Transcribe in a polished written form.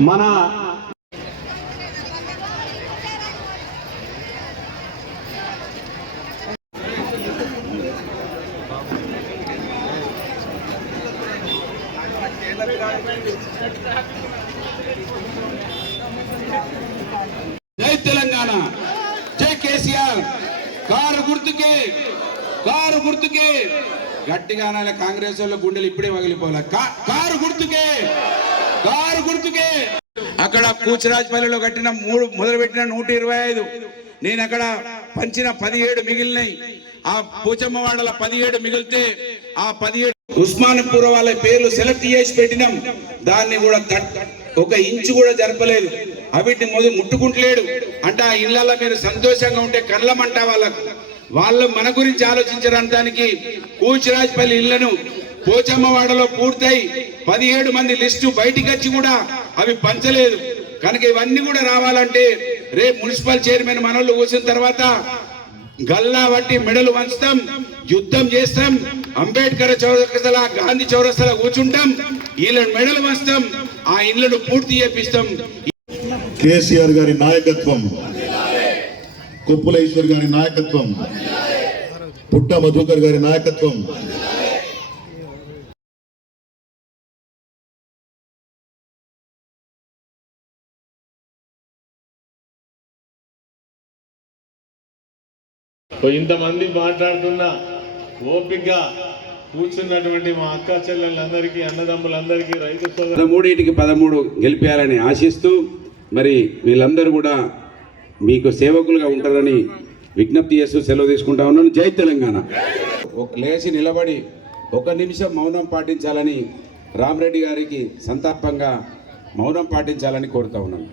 మన జై తెలంగాణ, జై కేసీఆర్. కారు గుర్తుకే గట్టిగా అనాలి. కాంగ్రెస్ వాళ్ళ గుండెలు ఇప్పుడే పగిలిపోలే. కారు గుర్తుకే. అక్కడ కూచరాజపల్లిలో కట్టిన మొదలుపెట్టిన 125, నేను అక్కడ పంచిన 17 మిగిలినాయి. ఆ పోచమ్మవాడల 17 మిగిలితే ఆ 17 ఉస్మాన్పూర్ వాళ్ళ పేర్లు సెలెక్ట్ చేసి పెట్టినాం. దాన్ని కూడా ఒక ఇంచు కూడా జరపలేదు. అవిటిని ముట్టుకుంటలేడు అంటే ఆ ఇళ్లలో మీరు సంతోషంగా ఉంటే కళ్ళమంట వాళ్ళు మన గురించి ఆలోచించడానికి కూచిరాజపల్లి ఇళ్లను పోచమ్మవాడలో పూర్తయి 17 మంది లిస్టు బయటికి వచ్చి కూడా అవి పంచలేదు. కనుక ఇవన్నీ కూడా రావాలంటే రేపు మున్సిపల్ చైర్మన్ మనోళ్ళు కూర్చున్న తర్వాత గల్లా బట్టి మెడలు వంచుతాం, యుద్ధం చేస్తాం. అంబేద్కర్ చౌరస్తల, గాంధీ చౌరస్తల కూర్చుంటాం, వీళ్ళని మెడలు వంచుతాం, ఆ ఇళ్లను పూర్తి చేపిస్తాం. కేసీఆర్ గారి నాయకత్వం, కొప్పులేశ్వర్ గారి నాయకత్వం, పుట్ట మధుకర్ గారి నాయకత్వం, ఇంతమంది మాట్లాడుతున్నా ఓపికగా కూర్చున్నటువంటి మా అక్క చెల్లెళ్ళందరికీ, అన్నదమ్ములందరికీ, రైతు సోదరులు 13 గెలిపేయాలని ఆశిస్తూ మరి వీళ్ళందరూ కూడా మీకు సేవకులుగా ఉంటారని విజ్ఞప్తి చేస్తూ సెలవు తీసుకుంటా ఉన్నాను. జై తెలంగాణ. లేచి నిలబడి 1 నిమిషం మౌనం పాటించాలని రామరెడ్డి గారికి సంతాపంగా మౌనం పాటించాలని కోరుతా ఉన్నాను.